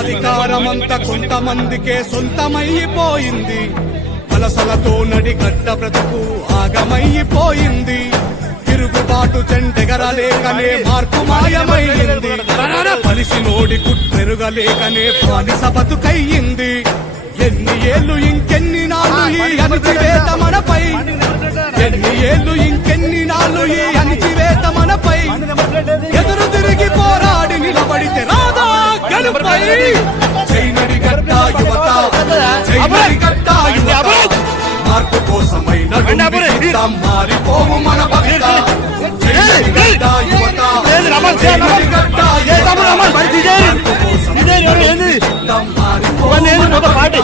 అధికారమంతా కొంతమందికే సొంతమైపోయింది. వలసలతో నడిగడ్డ బ్రతుకు ఆగమైపోయింది. తిరుగుబాటు చెండెగరలేకనే మార్పు మాయమైంది. పలిసినోడి కుట్రెరుగలేకనే బానిస బతుకయ్యింది. ఎన్ని ఏళ్ళు ఇంకెన్ని నాళ్ళు ఈ అణిచివేత మనపై, ఎన్ని ఏళ్ళు ఇంకెన్ని నాళ్ళు ఈ అణిచివేత మనపై. ఎదురు తిరిగి పోరాడి నిలబడితే రాదా గెలుపై. చైనడి గడ్డ యువత, చైనడి గడ్డ యువత, మార్పు కోసమై నడుందాం మారిపోవు మన భవిత. చైనడి గడ్డ యువత, చైనడి గడ్డ యువత, మార్పు కోసమై నడుందాం మారిపోవు మన భవిత.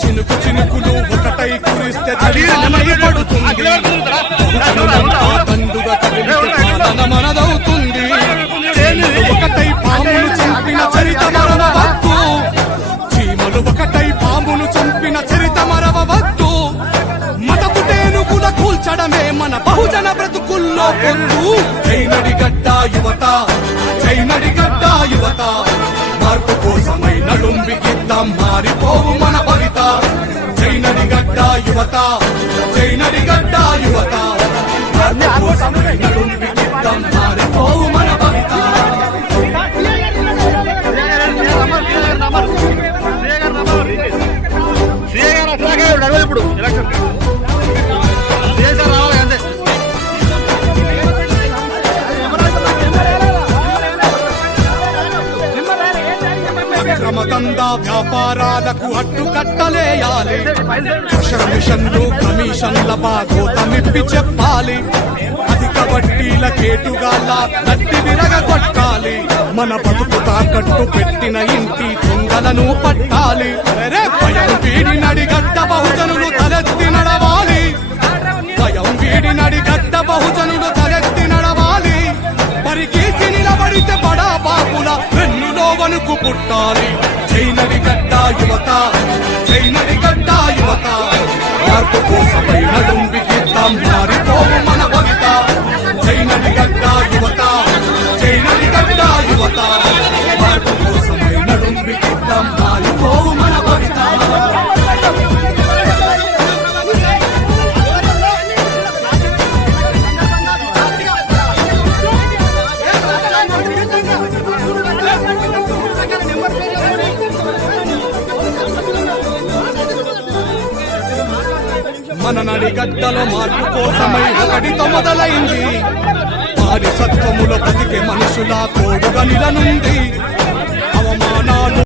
చినుకు చినుకులు ఒకటై కురిస్తే పడుతుంది. పండుగ పాలన మనదవుతుంది. ఒకటై పామును చంపిన చరిత మరవవద్దు. చీమలు ఒకటై పామును చంపిన చరిత మరవవద్దు. మతపు టేనుగుల కూల్చడమే మన బహుజన బ్రతుకుల్లో పొందు. చైనడి గడ్డ యువత, చైనడి గడ్డ యువత, మార్పు కోసమై నడుంబికిద్దాం మారిపోవు మన భవిత. చైనడి గడ్డ యువత, చైనడి గడ్డ యువత, మార్పు కోసమై నడుంబికిద్దాం మారిపోవు మన భవిత. ఇప్పుడు అక్రమదందా వ్యాపారాలకు అడ్డుకట్టలేయాలి. మిషన్లు కమిషన్ల బాగోతమిప్పి చెప్పాలి. అధిక వడ్డీల కేటుగాళ్ళ గట్టి విరగొట్టాలి. మన బతుకు తాకట్టు పెట్టిన ఇంటి దొంగలను పట్టాలి. భయం వీడి నడిగడ్డ బహుజనులు తలెత్తి నడవాలి. భయం వీడి నడిగడ్డ బహుజనులు తలెత్తి నడవాలి. పరికేసి నిలబడితే బడా బాపుల వెన్నులో వణుకు పుట్టాలి. చైనడి గడ్డ యువత, చైనడి గడ్డ యువత, మార్పు కోసమై నడుంబికిద్దాం మారిపోవు మన భవిత. చైనడి గడ్డ యువత, చైనడి గడ్డ యువత, మార్పు కోసమై నడుంబికిద్దాం మారిపోవు మన భవిత. మన నడిగడ్డలో మార్పు కోసమై ఒకటితో మొదలైంది. వారి సత్వములో బతికే మనుషుల తోడుగా నిలనుంది. అవమానాలు